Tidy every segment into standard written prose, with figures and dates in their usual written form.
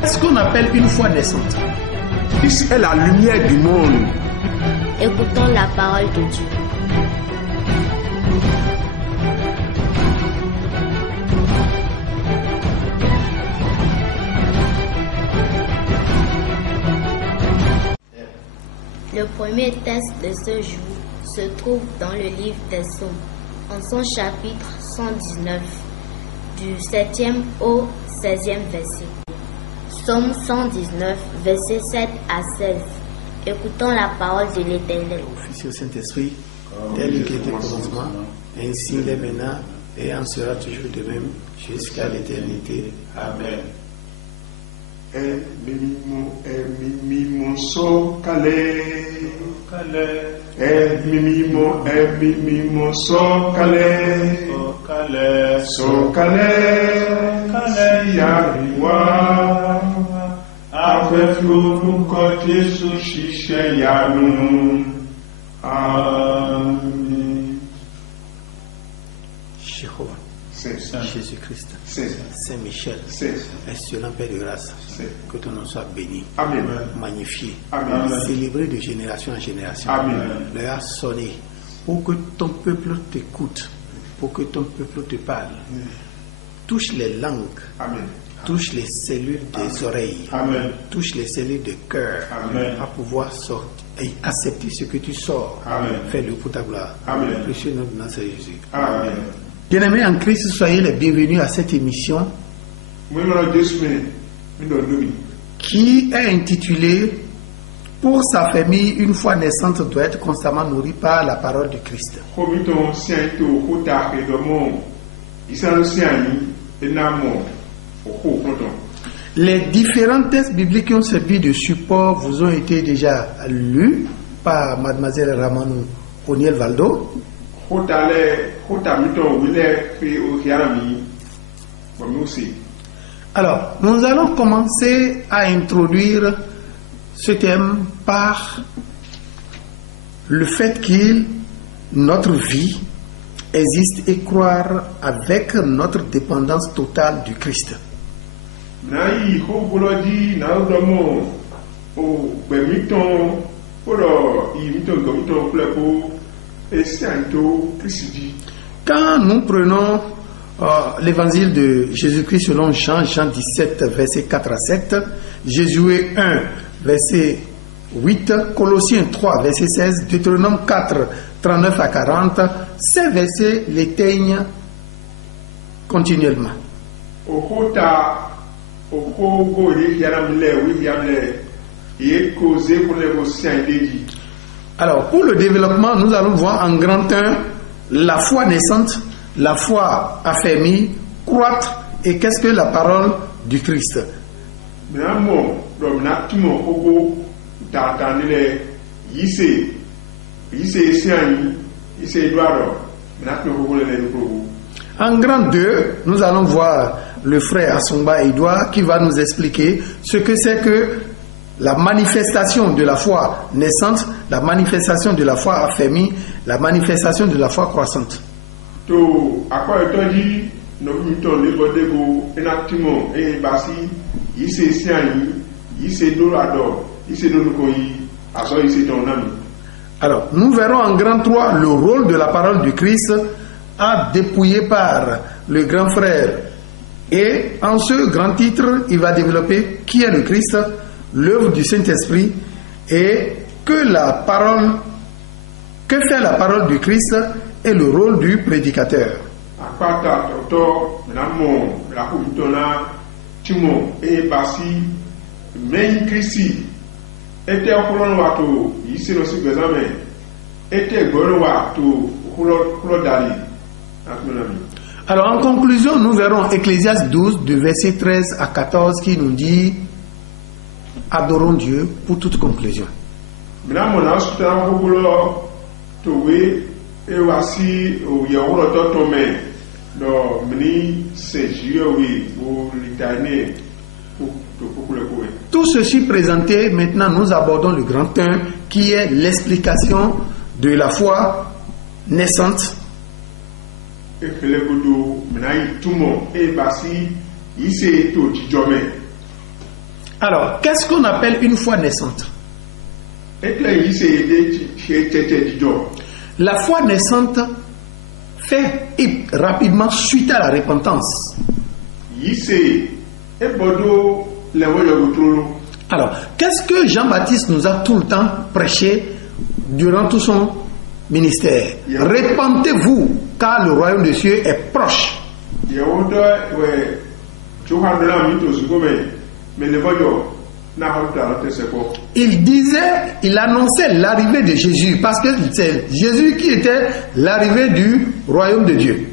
Qu'est-ce qu'on appelle une foi naissante? Christ est la lumière du monde. Écoutons la parole de Dieu. Le premier texte de ce jour se trouve dans le livre des Psaumes, en son chapitre 119, du 7e au 16e verset. Psaume 119, versets 7 à 16. Écoutons la parole de l'Éternel. Au Fils et au Saint-Esprit, tel qu'il était au commencement, ainsi il est maintenant, et en sera toujours de même, jusqu'à l'éternité. Amen. Mimimo so kale, mimimo so kale, so kale, si yariwa, afefu kote su shishe yanu. Amen. Jéhovah, Jésus-Christ, Saint Michel, excellent Père de grâce, que ton nom soit béni, Amen. Magnifié, Amen. Célébré de génération en génération. Amen. L'heure a sonné pour que ton peuple t'écoute, pour que ton peuple te parle. Touche les langues, Amen. touche les cellules des oreilles, Amen. touche les cellules du cœur, Amen. à pouvoir sortir et accepter ce que tu sors. Amen. Fais-le pour ta gloire. Amen. Précieux nom de notre Jésus. Amen. Bien-aimés en Christ, soyez les bienvenus à cette émission qui est intitulée Pour sa famille, une foi naissante doit être constamment nourrie par la parole du Christ. Les différents textes bibliques qui ont servi de support vous ont été déjà lus par Mademoiselle Ramanou Oniel Valdo. Alors, nous allons commencer à introduire ce thème par le fait qu'il, notre vie, existe et croire avec notre dépendance totale du Christ. Quand nous prenons l'évangile de Jésus-Christ selon Jean, Jean 17, versets 4 à 7, Josué 1, verset 8, Colossiens 3, verset 16, Deutéronome 4, 39 à 40, ces versets l'éteignent continuellement. Alors, pour le développement, nous allons voir en grand 1 la foi naissante, la foi affermie, croître et qu'est-ce que la parole du Christ. En grand 2, nous allons voir le frère Asongba Edouard qui va nous expliquer ce que c'est que la manifestation de la foi naissante, la manifestation de la foi affermie, la manifestation de la foi croissante. Alors, nous verrons en grand 3 le rôle de la parole du Christ à dépouiller par le grand frère. Et en ce grand titre, il va développer qui est le Christ, l'œuvre du Saint-Esprit et que fait la parole du Christ et le rôle du prédicateur. Alors en conclusion, nous verrons Ecclésiaste 12 de verset 13 à 14 qui nous dit adorons Dieu pour toute conclusion. Tout ceci présenté, maintenant nous abordons le grand 1 qui est l'explication de la foi naissante. Ici tout jamais. Alors, qu'est-ce qu'on appelle une foi naissante? Et là ici des La foi naissante fait rapidement suite à la repentance. Ici et Bodo les voyous. Alors, qu'est-ce que Jean-Baptiste nous a tout le temps prêché durant tout son ministère? Repentez-vous, car le royaume des cieux est proche. Il annonçait l'arrivée de Jésus, parce que c'est Jésus qui était l'arrivée du royaume de Dieu.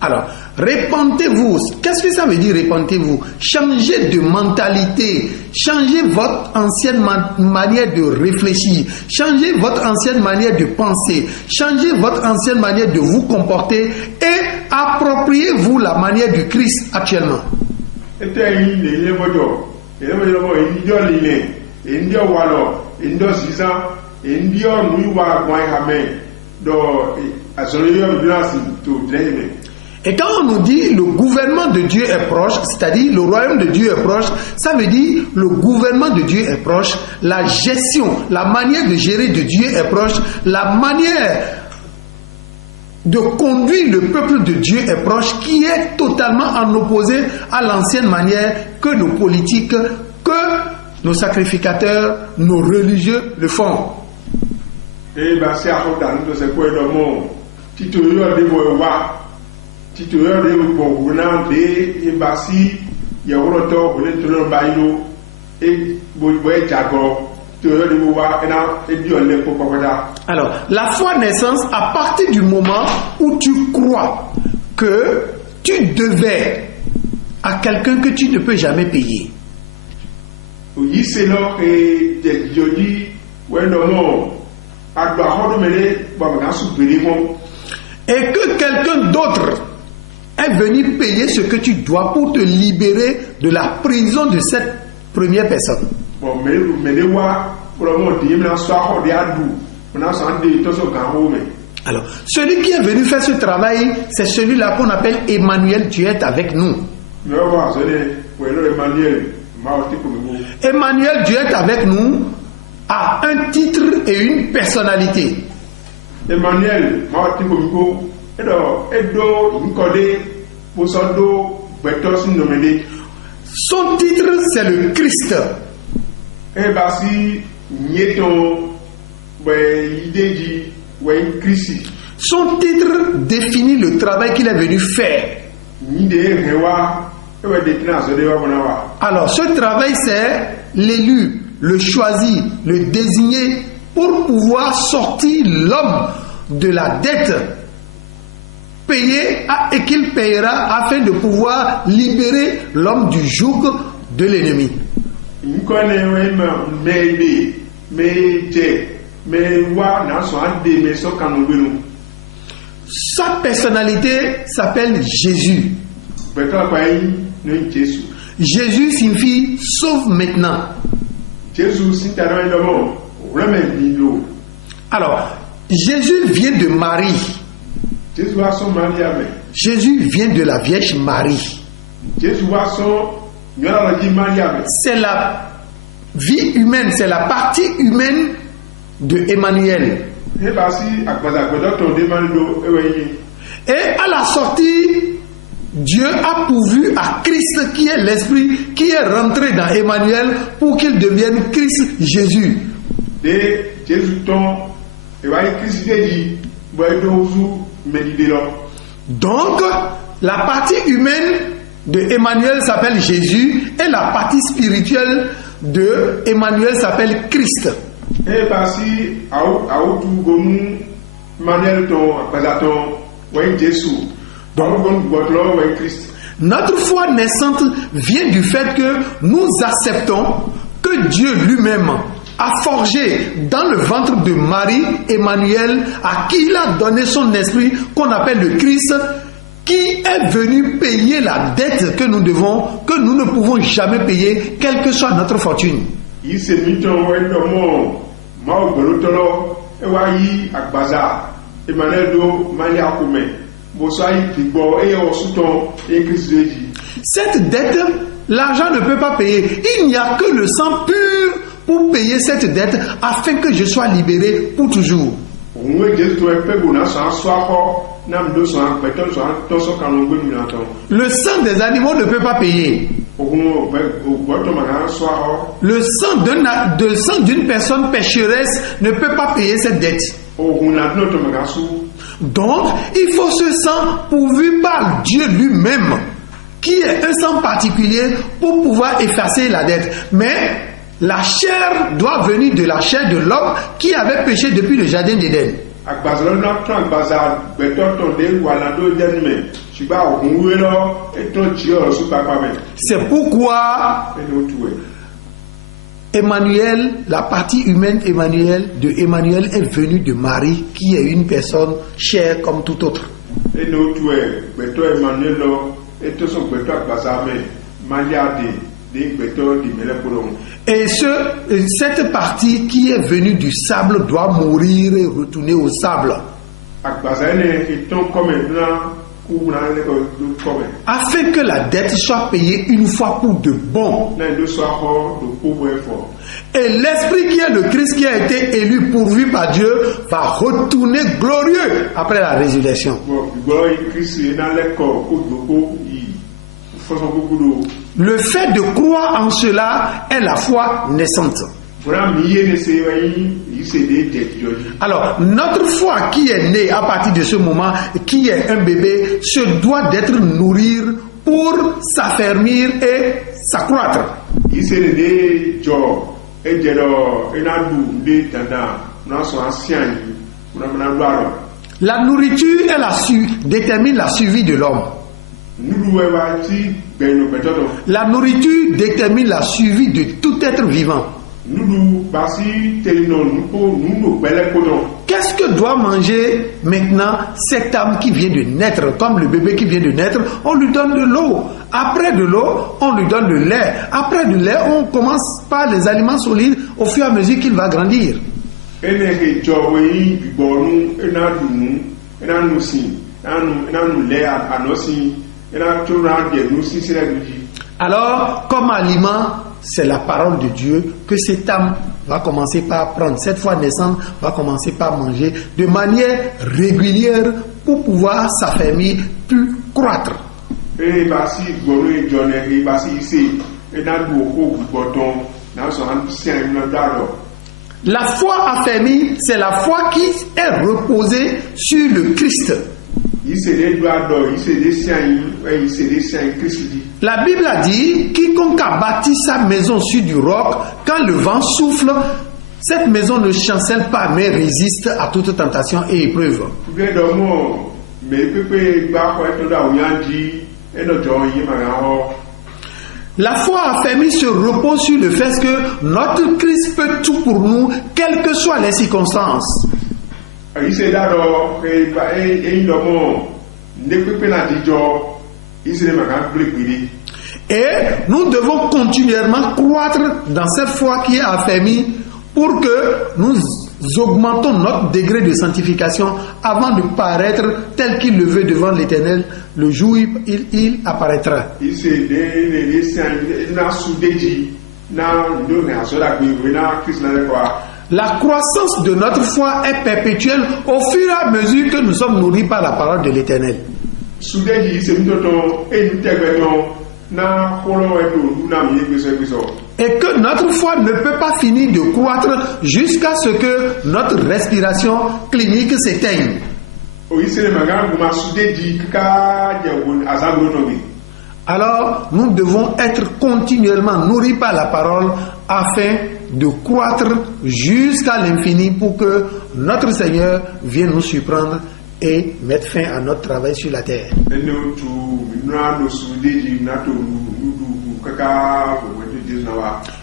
Alors, repentez-vous. Qu'est-ce que ça veut dire repentez-vous? Changez de mentalité, changez votre ancienne manière de réfléchir, changez votre ancienne manière de penser, changez votre ancienne manière de vous comporter et appropriez-vous la manière du Christ actuellement. Et quand on nous dit le gouvernement de Dieu est proche, c'est-à-dire le royaume de Dieu est proche, ça veut dire le gouvernement de Dieu est proche, la gestion, la manière de gérer de Dieu est proche, la manière de conduire le peuple de Dieu est proche, qui est totalement en opposé à l'ancienne manière que nos politiques, que nos sacrificateurs, nos religieux le font. Alors, la foi naissance, à partir du moment où tu crois que tu devais à quelqu'un que tu ne peux jamais payer. Et que quelqu'un d'autre est venu payer ce que tu dois pour te libérer de la prison de cette première personne. Alors, celui qui est venu faire ce travail, c'est celui-là qu'on appelle Emmanuel, Dieu est avec nous. Emmanuel, Dieu est avec nous, a un titre et une personnalité. Emmanuel, son titre, c'est le Christ. Son titre définit le travail qu'il est venu faire. Alors, ce travail, c'est l'élu, le choisi, le désigné pour pouvoir sortir l'homme de la dette payée et qu'il payera afin de pouvoir libérer l'homme du joug de l'ennemi. Sa personnalité s'appelle Jésus. Jésus signifie sauve maintenant. Alors, Jésus vient de Marie. Jésus vient de la Vierge Marie. C'est la vie humaine, c'est la partie humaine de Emmanuel. Et à la sortie, Dieu a pourvu à Christ qui est l'Esprit qui est rentré dans Emmanuel pour qu'il devienne Christ Jésus. Donc, la partie humaine de Emmanuel s'appelle Jésus et la partie spirituelle de Emmanuel s'appelle Christ. Notre foi naissante vient du fait que nous acceptons que Dieu lui-même a forgé dans le ventre de Marie Emmanuel, à qui il a donné son esprit qu'on appelle le Christ, qui est venu payer la dette que nous devons, que nous ne pouvons jamais payer, quelle que soit notre fortune. ewayi agbaza Emmanuel do mali akome bosayi kigbo eye osuton e Christ. Cette dette, l'argent ne peut pas payer. Il n'y a que le sang pur pour payer cette dette afin que je sois libéré pour toujours. Le sang des animaux ne peut pas payer. Le sang d'une personne pécheresse ne peut pas payer cette dette. Donc, il faut ce sang pourvu par Dieu lui-même, qui est un sang particulier pour pouvoir effacer la dette. Mais la chair doit venir de la chair de l'homme qui avait péché depuis le jardin d'Éden. C'est pourquoi Emmanuel, la partie humaine de Emmanuel est venue de Marie, qui est une personne chère comme tout autre. Et cette partie qui est venue du sable doit mourir et retourner au sable. Afin que la dette soit payée une fois pour de bon. Et l'Esprit qui est le Christ qui a été élu, pourvu par Dieu, va retourner glorieux après la résurrection. Le fait de croire en cela est la foi naissante. Alors, notre foi qui est née à partir de ce moment, qui est un bébé, se doit d'être nourrie pour s'affermir et s'accroître. La nourriture détermine la survie de l'homme. La nourriture détermine la survie de tout être vivant. Qu'est-ce que doit manger maintenant cette âme qui vient de naître? Comme le bébé qui vient de naître, on lui donne de l'eau. Après de l'eau, on lui donne le lait. Après du lait, on commence par les aliments solides au fur et à mesure qu'il va grandir. Alors, comme aliment, c'est la parole de Dieu que cette âme va commencer par prendre. Cette fois naissante va commencer par manger de manière régulière pour pouvoir s'affermir, puis croître. La foi affermie, c'est la foi qui est reposée sur le Christ. La Bible a dit, quiconque a bâti sa maison sur du roc, quand le vent souffle, cette maison ne chancelle pas, mais résiste à toute tentation et épreuve. La foi affermie se repose sur le fait que notre Christ peut tout pour nous, quelles que soient les circonstances. Et nous devons continuellement croître dans cette foi qui est affermie pour que nous augmentons notre degré de sanctification avant de paraître tel qu'il le veut devant l'Éternel le jour où il apparaîtra. La croissance de notre foi est perpétuelle au fur et à mesure que nous sommes nourris par la parole de l'Éternel. Et que notre foi ne peut pas finir de croître jusqu'à ce que notre respiration clinique s'éteigne. Alors, nous devons être continuellement nourris par la parole afin de croître jusqu'à l'infini pour que notre Seigneur vienne nous surprendre et mettre fin à notre travail sur la terre.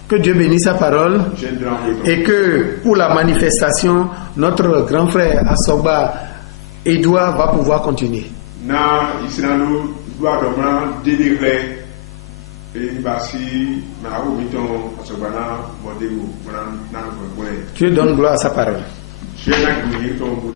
Que Dieu bénisse sa parole et que pour la manifestation, notre grand frère Asoba Edouard va pouvoir continuer. Dieu donne gloire à sa parole. J'ai un acte de ton bout.